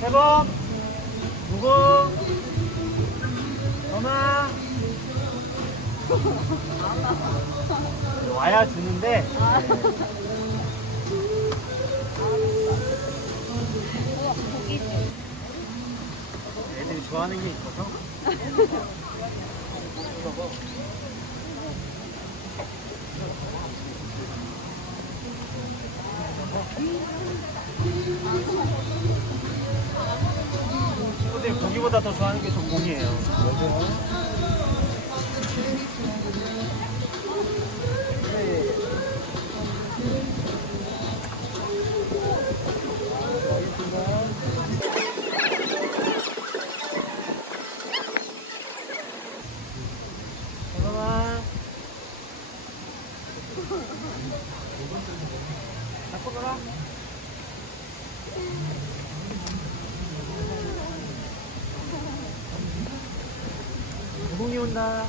세범, 누구, 엄마. 와야 주는데. 애들이 좋아하는 게 있어서 고기보다 더 좋아하는 게저 공이에요. 잠깐만. 잡고 놀아. 온다.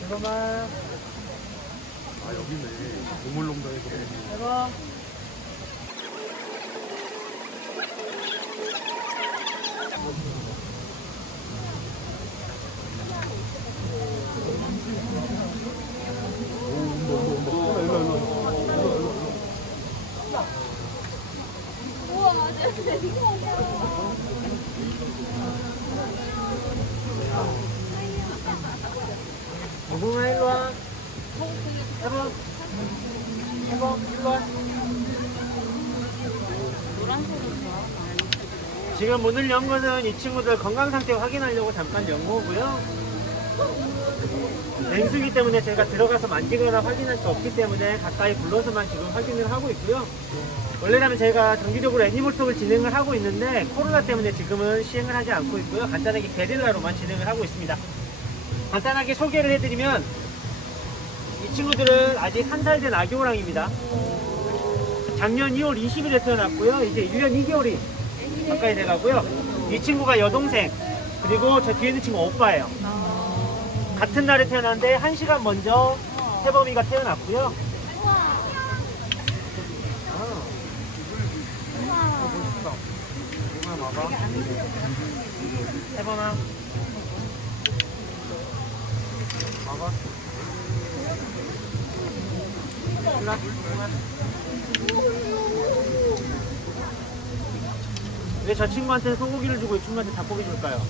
잠깐만. 아 여기네 동물농장에서 해봐. 우와, 진짜 이거 무궁아 일로 와. 해봐. 해봐. 일로 와. 지금 오늘 연 거는 이 친구들 건강 상태 확인하려고 잠깐 연 거고요. 냉수기 때문에 제가 들어가서 만지거나 확인할 수 없기 때문에 가까이 불러서만 지금 확인을 하고 있고요. 원래라면 제가 정기적으로 애니몰톡을 진행을 하고 있는데 코로나 때문에 지금은 시행을 하지 않고 있고요. 간단하게 게릴라로만 진행을 하고 있습니다. 간단하게 소개를 해드리면 이 친구들은 아직 한 살 된 아기 호랑입니다. 작년 2월 20일에 태어났고요. 이제 1년 2개월이 가까이 돼가고요. 이 친구가 여동생 그리고 저 뒤에 있는 친구 오빠예요. 같은 날에 태어났는데 한 시간 먼저 태범이가 태어났고요. 동아 봐봐 태범아. 봐봐 일로 와, 태범아. 왜 저 친구한테 소고기를 주고 이 친구한테 닭고기 줄까요?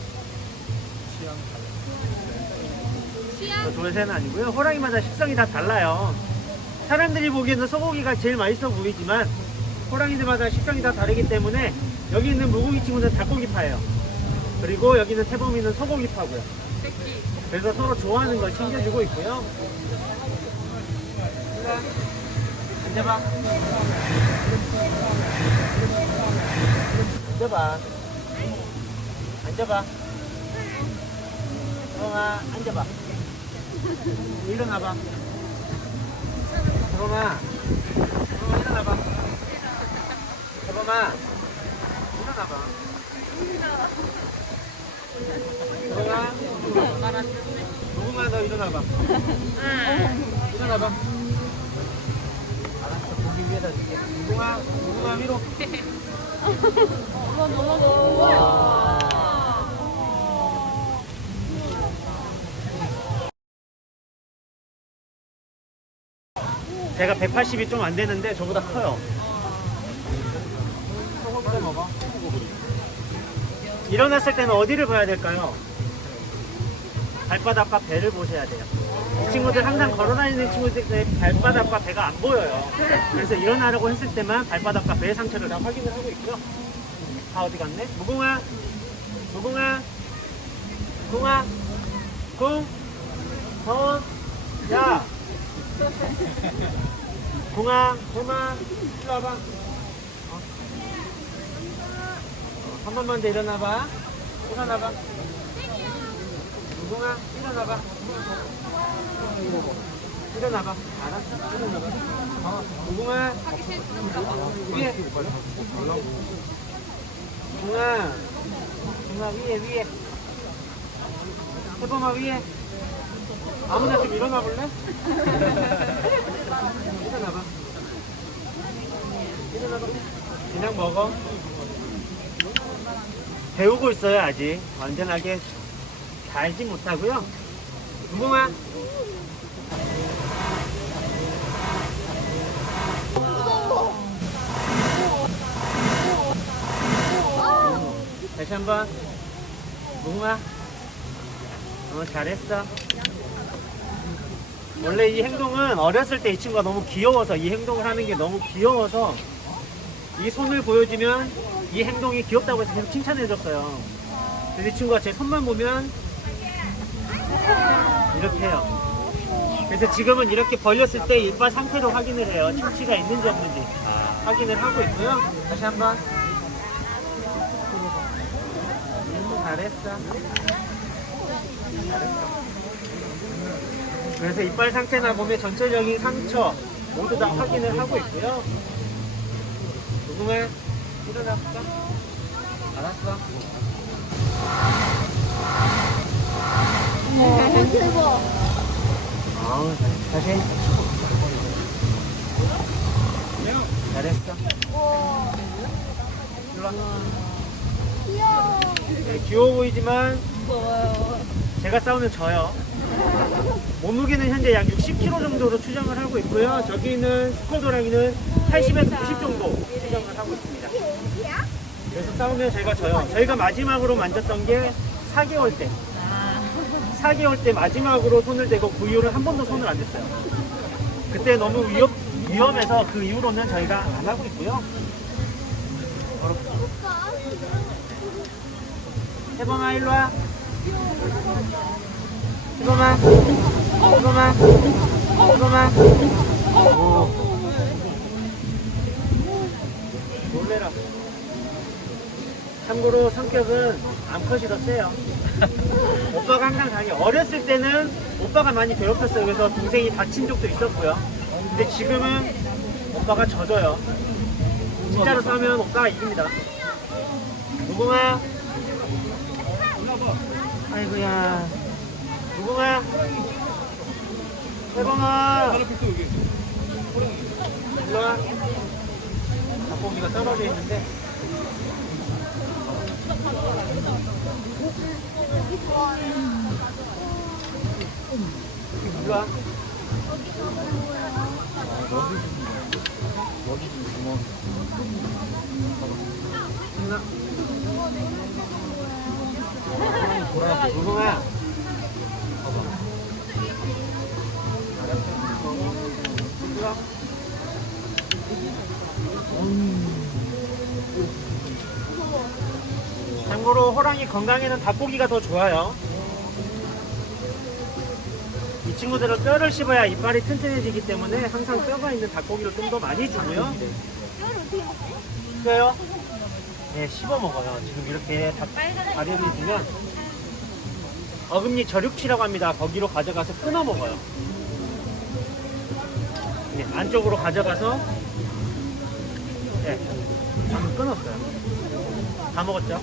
저 조회새는 아니고요. 호랑이마다 식성이 다 달라요. 사람들이 보기에는 소고기가 제일 맛있어 보이지만 호랑이들마다 식성이 다 다르기 때문에 여기 있는 무고기 친구는 닭고기파예요. 그리고 여기 있는 태범이는 소고기파고요. 그래서 서로 좋아하는 걸 챙겨주고 있고요. 앉아봐. 앉아봐. 앉아봐. 태범아, 앉아봐. 일어나봐. 태범아. 태범아, 일어나봐. 태범아. 일어나봐. 태범아. 누구만 더 일어나봐. 일어나봐. 위에다. 누구마, 누구마 위로. 제가 180이 좀 안 되는데 저보다 커요. 일어났을 때는 어디를 봐야 될까요? 발바닥과 배를 보셔야 돼요. 이 친구들 항상 걸어다니는 친구들 발바닥과 배가 안 보여요. 그래서 일어나려고 했을 때만 발바닥과 배 상태를 다 확인을 하고 있고요. 다 어디 갔네? 무궁화, 무궁화, 궁화, 궁, 선, 야. 궁아, 궁아, 일로 와봐. 어. 한 번만 더 일어나봐. 일어나봐. 무궁아, 일어나봐. 일어나봐. 알았어. 일어나봐. 어, 무궁아. 위에. 무궁아. 누나 위에 위에 해보마 위에 아무나 좀 일어나 볼래? 일어나봐 일어나봐 그냥 먹어 배우고 있어요 아직 완전하게 다 알지 못하고요 무궁아 다시 한번. 무궁아 어 잘했어. 원래 이 행동은 어렸을 때 이 친구가 너무 귀여워서 이 행동을 하는 게 너무 귀여워서 이 손을 보여주면 이 행동이 귀엽다고 해서 계속 칭찬해줬어요. 근데 이 친구가 제 손만 보면 이렇게 해요 그래서 지금은 이렇게 벌렸을 때 이빨 상태로 확인을 해요 충치가 있는지 없는지 확인을 하고 있고요 다시 한번 음, 잘했어 잘했어 그래서 이빨 상태나 몸의 전체적인 상처 모두 다 확인을 하고 있고요. 누구면 일어나볼까? 알았어. 대박. 다시. 잘했어. 귀여워. 네, 귀여워 보이지만. 제가 싸우면 져요. 몸무게는 현재 약 60kg 정도로 추정을 하고 있고요. 저기 있는 스코도랑이는 80에서 90 정도 추정을 하고 있습니다. 그래서 싸우면 제가 져요. 저희가 마지막으로 만졌던 게 4개월 때. 4개월 때 마지막으로 손을 대고 그 이후로 한 번도 손을 안 댔어요. 그때 너무 위험, 위험해서 그 이후로는 저희가 안 하고 있고요. 해범아 일로 와. 해범아. 해범아. 해범아. 오. 놀래라. 참고로 성격은 암컷이 더 세요. 오빠가 항상 강해. 어렸을 때는 오빠가 많이 괴롭혔어요. 그래서 동생이 다친 적도 있었고요. 근데 지금은 오빠가 져줘요. 진짜로 싸우면 오빠가 이깁니다. 무궁아. 아이고야. 무궁아. 해봉아. 일로 와. 닭고기가 떨어져 있는데. 일로 와. 와. 참고로 호랑이 건강에는 닭고기가 더 좋아요. 이 친구들은 뼈를 씹어야 이빨이 튼튼해지기 때문에 항상 뼈가 있는 닭고기를 좀 더 많이 주고요. 뼈요? 네, 씹어 먹어요. 지금 이렇게 닭 다리를 주면 어금니 저육치라고 합니다. 거기로 가져가서 끊어 먹어요. 네, 안쪽으로 가져가서 네, 방금 끊었어요. 다 먹었죠?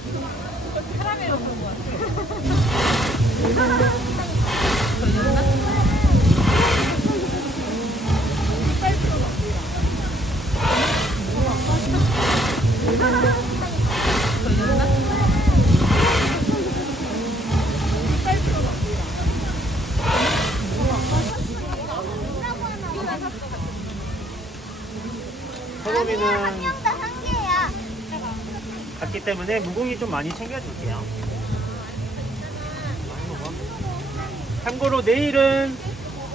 소금이는 한 개야. 같기 때문에 무궁이 좀 많이 챙겨줄게요. 참고로 내일은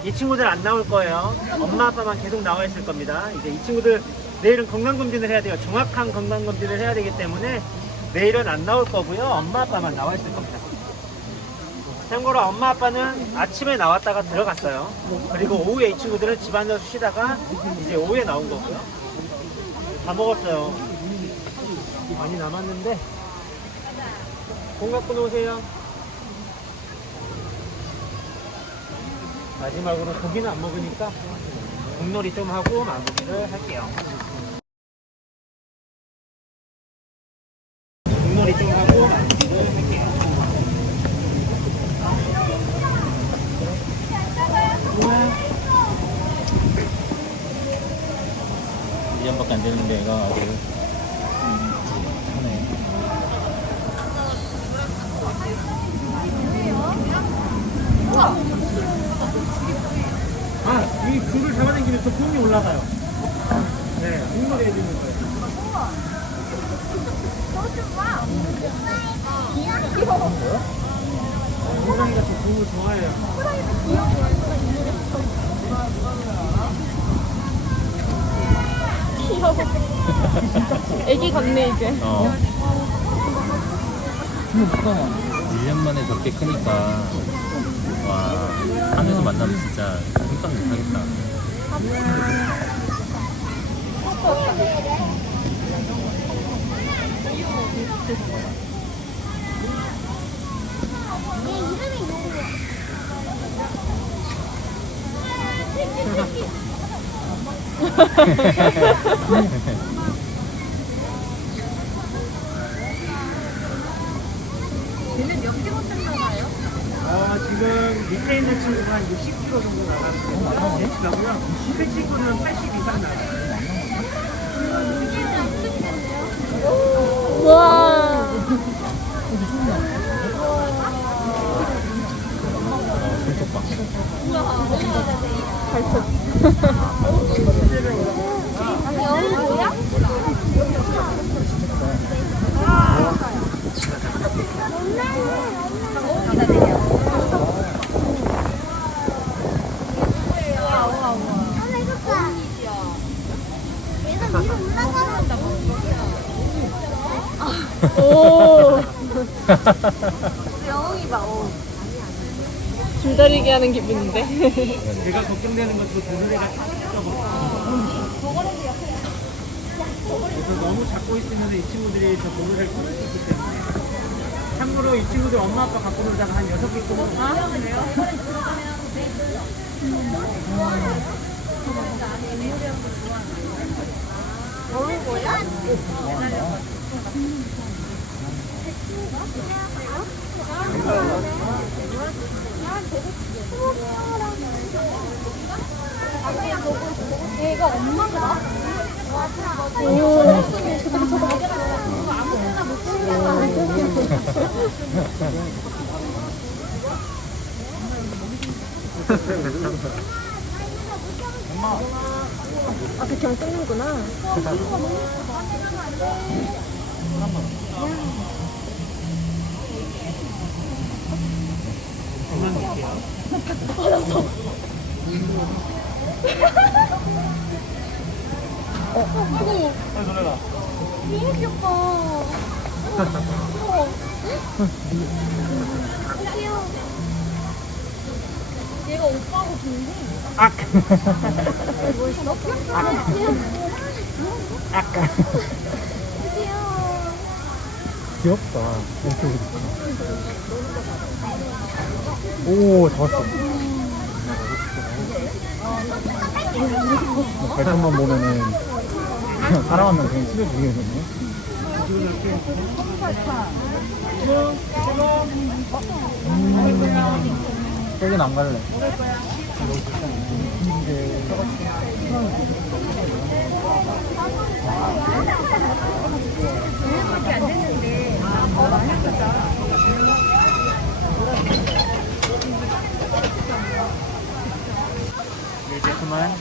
이 친구들 안 나올 거예요. 엄마 아빠만 계속 나와 있을 겁니다. 이제 이 친구들 내일은 건강검진을 해야 돼요. 정확한 건강검진을 해야 되기 때문에 내일은 안 나올 거고요. 엄마 아빠만 나와 있을 겁니다. 참고로 엄마 아빠는 아침에 나왔다가 들어갔어요. 그리고 오후에 이 친구들은 집안에서 쉬다가 이제 오후에 나온 거고요. 다 먹었어요. 많이 남았는데 공 갖고 놓으세요. 마지막으로 고기는 안 먹으니까. 공놀이 좀 하고 마무리를 할게요. 1년밖에 안 됐는데 얘가 아주 음, 하네. 아, 이 줄을 잡아당기면 저 폼이 올라가요. 네, 홈을 해주는 거예요. 호랑이가 저 폼을 좋아해요. 귀여워. 애기 같네 이제. 어. 1년 만에 저렇게 크니까 와 하늘에서 만나면 진짜 깜짝 못하겠다. 얘 이름이 누구야? 어, 지금 밑에 있는 친구가 한 60kg 정도 나가고요. 큰 친구는 80 이상 나가요. 와. 올라가는 오. 영웅이 봐. 줄다리기 하는 기분인데. 제가 걱정되는 것도 도르래가 그래서 너무 잡고 있으면 이 친구들이 저 도르래를 끊을 수 있기 때문에 참고로 이 친구들 엄마 아빠 갖고 놀다가 한 6개 끊어 아 그래요? 먹을 거야? 얘가 엄마인가? 아, 그냥 끊는구나. 그만 놓을게요 아 놀래라 너무 귀엽다. 우와. 귀여워. 얘가 오빠하고 동생. 아뭐 있어? 귀여워. 아까 귀여워. 귀엽다. 이렇게 보니까. 오, 잡았어. 발톱만 보면은 사람하면 그냥 치료 중이거든요. 여긴 안 갈래. 네, 이제 그만.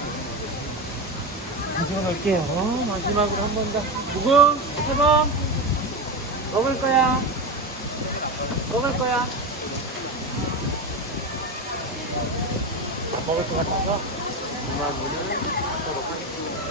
마지막 갈게요. 어, 마지막으로 한 번 더. 무금 세범? 먹을 거야. 먹을 거야. 안 먹을 것 같아서? 그만 문을 닫도록 하겠습니다